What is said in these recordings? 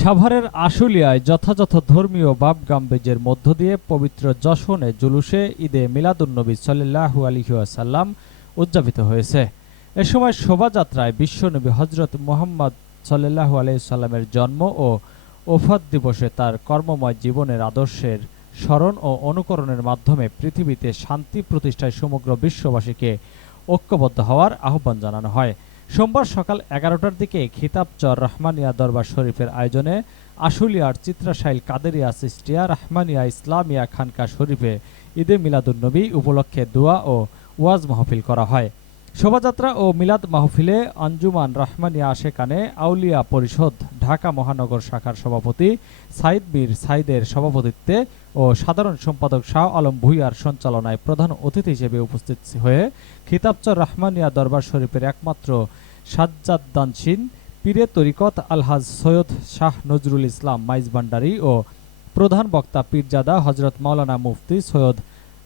সাভারের আশুলিয়ায় যথাযথ ধর্মীয় বাপ গাম্বেজের মধ্য দিয়ে পবিত্র যশনে জুলুসে ঈদে মিলাদুন্নবী সাল্লাহু আলহিহাসাল্লাম উদযাপিত হয়েছে। এ সময় শোভাযাত্রায় বিশ্বনবী হজরত মোহাম্মদ সাল্লাহু আলহিসাল্লামের জন্ম ও ওফাত দিবসে তার কর্মময় জীবনের আদর্শের স্মরণ ও অনুকরণের মাধ্যমে পৃথিবীতে শান্তি প্রতিষ্ঠায় সমগ্র বিশ্ববাসীকে ঐক্যবদ্ধ হওয়ার আহ্বান জানানো হয়। সোমবার সকাল এগারোটার দিকে খিতাবচর রহমানিয়া দরবার শরীফের আয়োজনে আশুলিয়ার চিত্রাশাইল কাদেরিয়া সিস্টিয়া রহমানিয়া ইসলামিয়া খানকা শরীফে ঈদে মিলাদুন্নবী উপলক্ষে দোয়া ও ওয়াজ মাহফিল করা হয়। শোভাযাত্রা ও মিলাদ মাহফিলে আঞ্জুমান রহমানিয়া আশেকানে আউলিয়া পরিষদ, ঢাকা মহানগর শাখার সভাপতি সাইদ বীর সাইদের সভাপতিত্বে ও সাধারণ সম্পাদক শাহ আলম ভুইয়ার সঞ্চালনায় প্রধান অতিথি হিসেবে উপস্থিত হয়ে খিতাবচর রহমানিয়া দরবার শরীফের একমাত্র সাজ্জাদানসিন পীরে তরিকত আলহাজ সৈয়দ শাহ নজরুল ইসলাম মাইজ ভান্ডারী ও প্রধান বক্তা পীরজাদা হজরত মাওলানা মুফতি সৈয়দ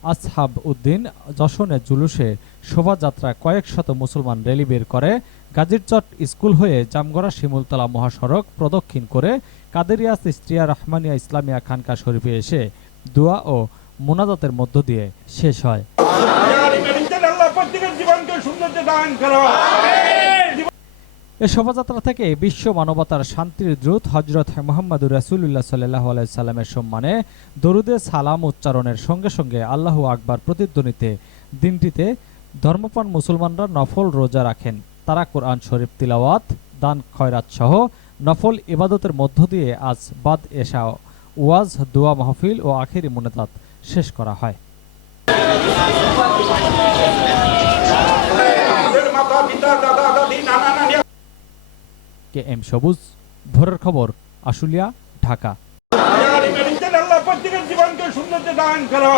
আসহাব উদ্দিন যশনে জুলুসে শোভাযাত্রা কয়েক শত মুসলমান র্যালি বের করে গাজীরচট স্কুল হয়ে জামগড়া শিমুলতলা মহাসড়ক প্রদক্ষিণ করে কাদেরিয়া সিস্ট্রিয়া রহমানিয়া ইসলামিয়া খানকা শরীফে এসে দোয়া ও মোনাজাতের মধ্য দিয়ে শেষ হয় ইচ্ছেন আল্লাহ প্রত্যেকের জীবনকে সৌন্দর্য দান করো এ শোভাযাত্রা থেকে বিশ্ব মানবতার শান্তির দ্রুত হজরত মোহাম্মদুর রাসুল্লাহ সাল্লাহ আলাইসাল্লামের সম্মানে দরুদে সালাম উচ্চারণের সঙ্গে সঙ্গে আল্লাহ আকবার প্রতিধ্বনিতে দিনটিতে ধর্মপ্রাণ মুসলমানরা নফল রোজা রাখেন। তারা কোরআন শরীফ তিলাওয়াত, দান, খয়রাত সহ নফল ইবাদতের মধ্য দিয়ে আজ বাদ এশা ওয়াজ, দোয়া, মাহফিল ও আখেরি মুনাজাত শেষ করা হয়। কে এম সবুজ ভোরের খবর আশুলিয়া ঢাকা। জীবনকে সৌন্দর্য দান করো।